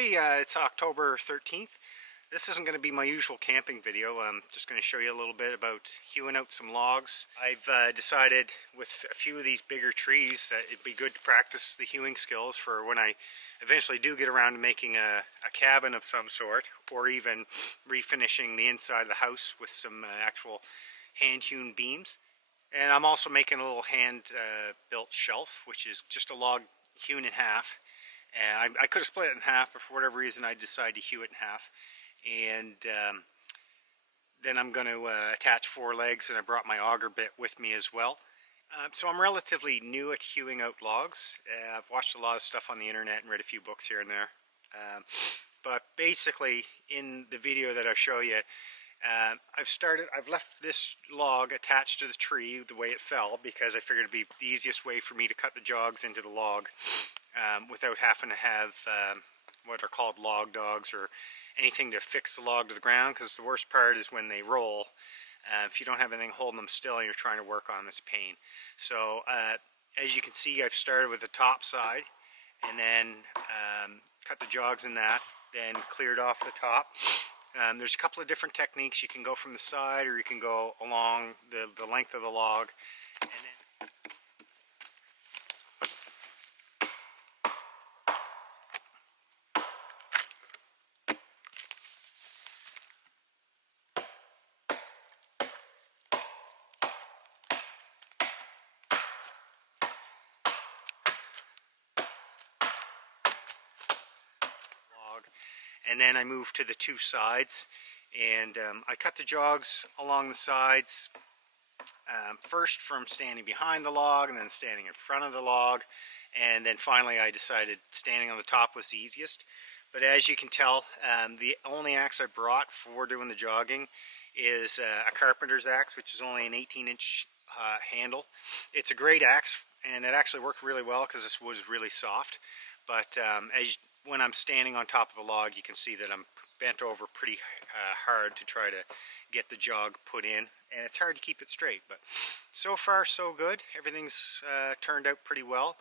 everybody, it's October 13th. This isn't going to be my usual camping video. I'm just going to show you a little bit about hewing out some logs. I've decided with a few of these bigger trees that it'd be good to practice the hewing skills for when I eventually do get around to making a cabin of some sort, or even refinishing the inside of the house with some actual hand-hewn beams. And I'm also making a little hand-built shelf, which is just a log hewn in half. And I could have split it in half, but for whatever reason I decided to hew it in half. And then I'm going to attach 4 legs, and I brought my auger bit with me as well. So I'm relatively new at hewing out logs. I've watched a lot of stuff on the internet and read a few books here and there. But basically, in the video that I'll show you, I've left this log attached to the tree the way it fell, because I figured it'd be the easiest way for me to cut the jogs into the log without having to have what are called log dogs or anything to fix the log to the ground, because the worst part is when they roll. If you don't have anything holding them still and you're trying to work on them, it's a pain. So as you can see, I've started with the top side and then cut the jogs in that, then cleared off the top. There's a couple of different techniques. You can go from the side, or you can go along the length of the log. And then I move to the 2 sides, and I cut the jogs along the sides first from standing behind the log, and then standing in front of the log, and then finally I decided standing on the top was the easiest. But as you can tell, the only axe I brought for doing the jogging is a carpenter's axe, which is only an 18-inch handle. It's a great axe, and it actually worked really well because this wood is really soft. But when I'm standing on top of the log, you can see that I'm bent over pretty hard to try to get the jog put in, and it's hard to keep it straight. But so far so good. Everything's turned out pretty well.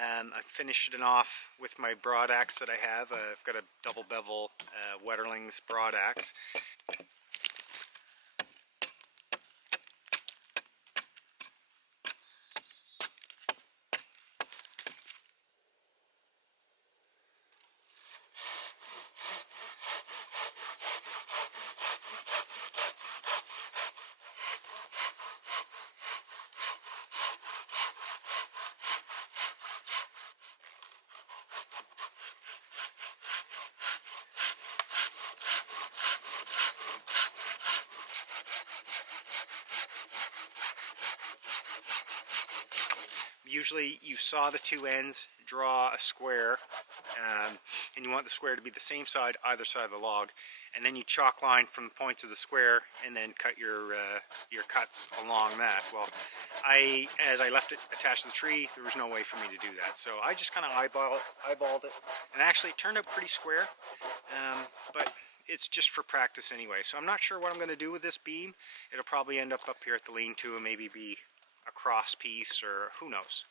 I finished it off with my broad axe that I have. I've got a double bevel Wetterling's broad axe. Usually you saw the 2 ends, draw a square, and you want the square to be the same side either side of the log, and then you chalk line from the points of the square and then cut your cuts along that. Well, as I left it attached to the tree, there was no way for me to do that, so I just kind of eyeballed it, and actually it turned out pretty square, but it's just for practice anyway. So I'm not sure what I'm going to do with this beam. It'll probably end up here at the lean-to and maybe be a cross piece, or who knows.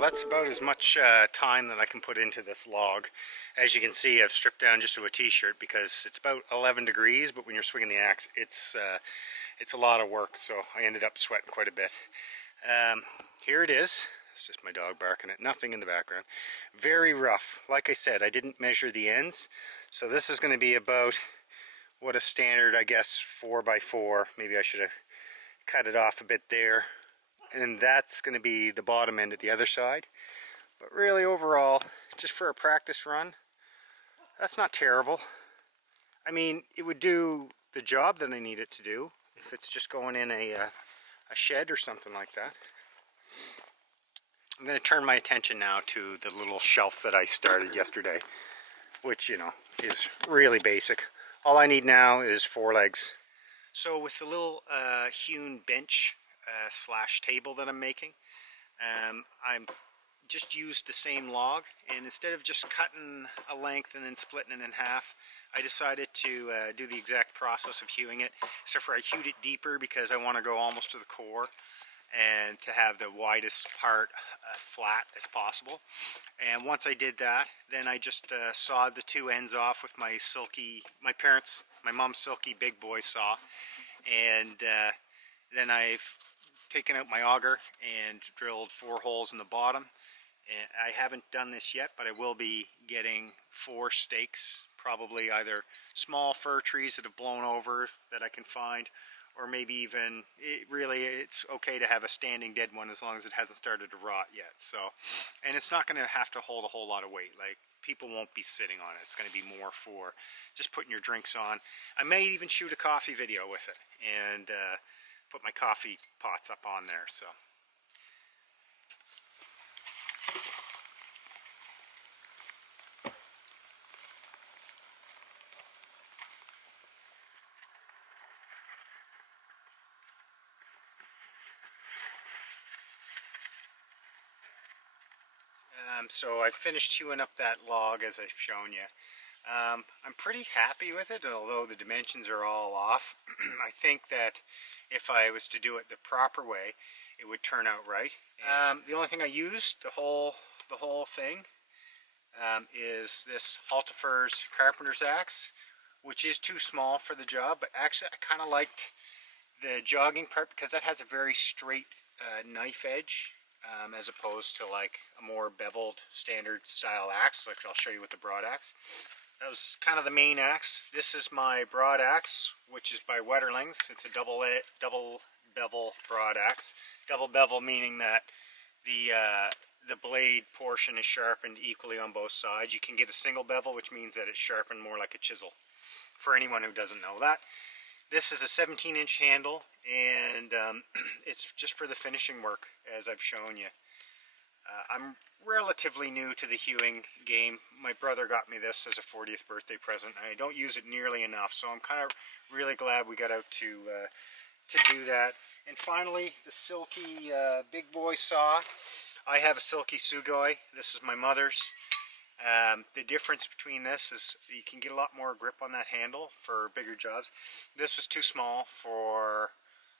Well, that's about as much time that I can put into this log. As you can see, I've stripped down just to a t-shirt because it's about 11 degrees, but when you're swinging the axe, it's it's a lot of work, so I ended up sweating quite a bit. Here it is. It's just my dog barking at nothing in the background. Very rough. Like I said, I didn't measure the ends, so this is going to be about what a standard, I guess, 4x4. Maybe I should have cut it off a bit there. And that's going to be the bottom end at the other side. But really, overall, just for a practice run, that's not terrible. I mean, it would do the job that I need it to do if it's just going in a shed or something like that. I'm going to turn my attention now to the little shelf that I started yesterday, which, you know, is really basic. All I need now is 4 legs. So with the little hewn bench slash table that I'm making, I'm just used the same log, and instead of just cutting a length and then splitting it in half, I decided to do the exact process of hewing it, except for I hewed it deeper because I want to go almost to the core and to have the widest part flat as possible. And once I did that, then I just sawed the 2 ends off with my mom's silky big boy saw, and then I've taken out my auger and drilled 4 holes in the bottom. And I haven't done this yet, but I will be getting 4 stakes, probably either small fir trees that have blown over that I can find, or maybe even, it's okay to have a standing dead one as long as it hasn't started to rot yet. So, and it's not going to have to hold a whole lot of weight. Like, people won't be sitting on it. It's going to be more for just putting your drinks on. I may even shoot a coffee video with it and put my coffee pots up on there. So. So I finished hewing up that log as I've shown you. I'm pretty happy with it, although the dimensions are all off. I think that if I was to do it the proper way, it would turn out right. The only thing I used, the whole thing, is this Haltifer's carpenter's axe, which is too small for the job, but actually I kind of liked the jogging part because that has a very straight knife edge. As opposed to like a more beveled standard style axe, like I'll show you with the broad axe. That was kind of the main axe. This is my broad axe, which is by Wetterlings. It's a double bevel broad axe. Double bevel meaning that the blade portion is sharpened equally on both sides. You can get a single bevel, which means that it's sharpened more like a chisel, for anyone who doesn't know that. This is a 17-inch handle, and it's just for the finishing work, as I've shown you. I'm relatively new to the hewing game. My brother got me this as a 40th birthday present. I don't use it nearly enough, so I'm kind of really glad we got out to do that. And finally, the silky big boy saw. I have a silky sugoi. This is my mother's. The difference between this is you can get a lot more grip on that handle for bigger jobs. This was too small for,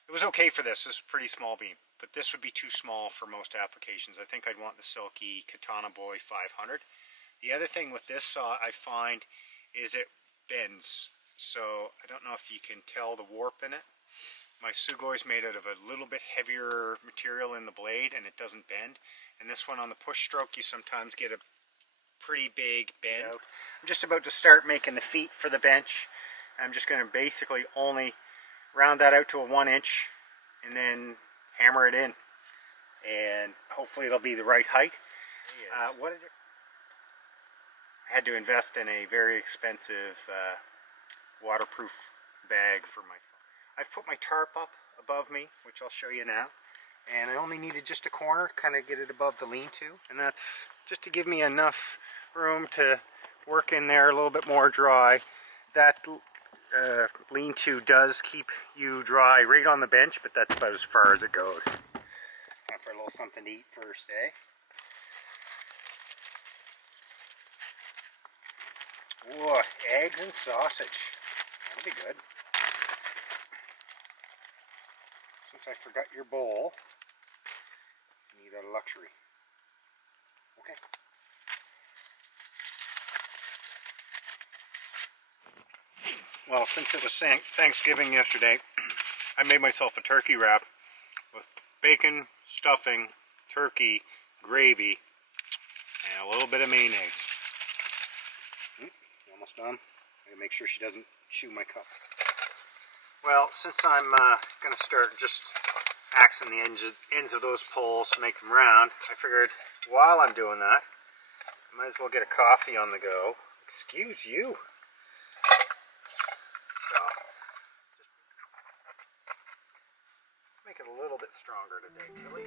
it was okay for this is a pretty small beam, but this would be too small for most applications. I think I'd want the silky Katana Boy 500. The other thing with this saw I find is it bends, so I don't know if you can tell the warp in it. My sugoi is made out of a little bit heavier material in the blade and it doesn't bend, and this one on the push stroke you sometimes get a pretty big bend. I'm just about to start making the feet for the bench. I'm just going to basically only round that out to a 1-inch and then hammer it in, and hopefully it'll be the right height. I had to invest in a very expensive waterproof bag for my phone. I've put my tarp up above me, which I'll show you now, and I only needed just a corner, kind of get it above the lean-to, and that's just to give me enough room to work in there a little bit more dry. That lean-to does keep you dry right on the bench, but that's about as far as it goes. Time for a little something to eat first, eh? Whoa, eggs and sausage. That'll be good. Since I forgot your bowl, you need a luxury. Okay. Well, since it was Thanksgiving yesterday, I made myself a turkey wrap with bacon, stuffing, turkey, gravy, and a little bit of mayonnaise. Almost done. I gotta make sure she doesn't chew my cup. Well, since I'm gonna start just axing the ends of those poles to make them round, I figured while I'm doing that, I might as well get a coffee on the go. Excuse you. So, let's make it a little bit stronger today, Tilly.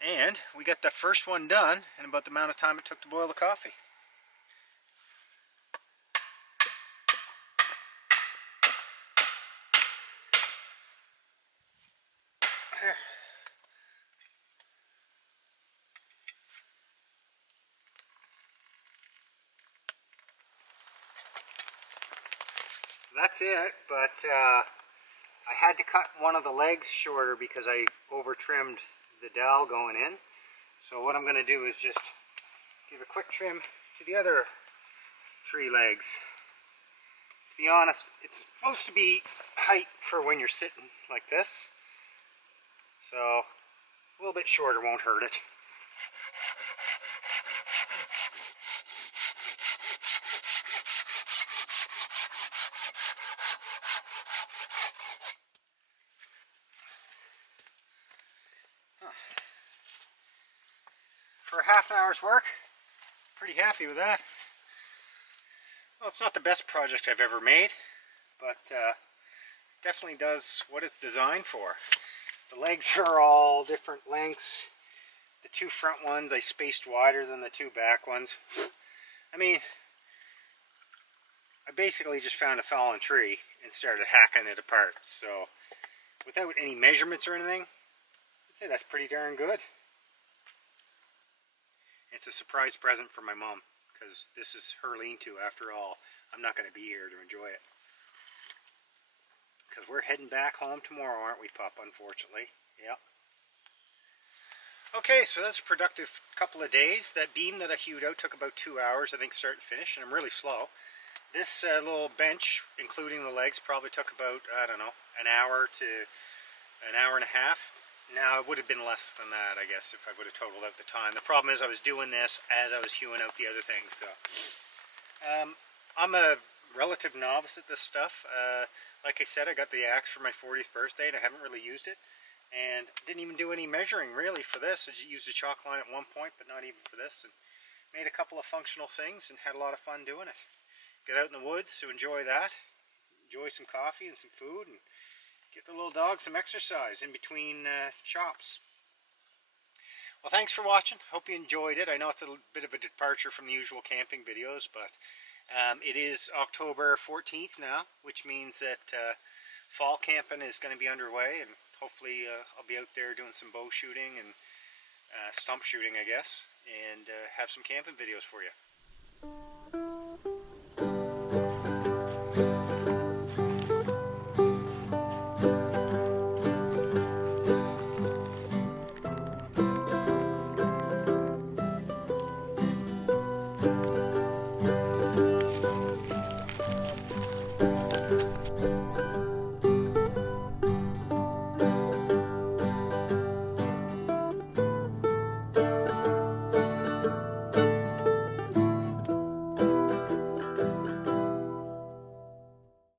And we got the first one done in about the amount of time it took to boil the coffee. There. That's it, but I had to cut one of the legs shorter because I over trimmed the dowel going in. So what I'm going to do is just give a quick trim to the other 3 legs. To be honest, it's supposed to be height for when you're sitting like this. So a little bit shorter won't hurt it. For half an hour's work, pretty happy with that. Well, it's not the best project I've ever made, but definitely does what it's designed for. The legs are all different lengths. The 2 front ones I spaced wider than the 2 back ones. I mean, I basically just found a fallen tree and started hacking it apart. So, without any measurements or anything, I'd say that's pretty darn good. It's a surprise present for my mom, because this is her lean-to after all. I'm not going to be here to enjoy it. Because we're heading back home tomorrow, aren't we, Pup, unfortunately? Yep. Okay, so that's a productive couple of days. That beam that I hewed out took about 2 hours, I think, start to finish, and I'm really slow. This little bench, including the legs, probably took about, I don't know, an hour to an hour and a half. Now, it would have been less than that, I guess, if I would have totaled out the time. The problem is I was doing this as I was hewing out the other things. So, I'm a relative novice at this stuff. Like I said, I got the axe for my 40th birthday, and I haven't really used it. And didn't even do any measuring, really, for this. I just used a chalkline at one point, but not even for this. And made a couple of functional things and had a lot of fun doing it. Get out in the woods to enjoy that. Enjoy some coffee and some food, and get the little dog some exercise in between chops. Well, thanks for watching. Hope you enjoyed it. I know it's a bit of a departure from the usual camping videos, but it is October 14th now, which means that fall camping is going to be underway, and hopefully I'll be out there doing some bow shooting and stump shooting, I guess, and have some camping videos for you.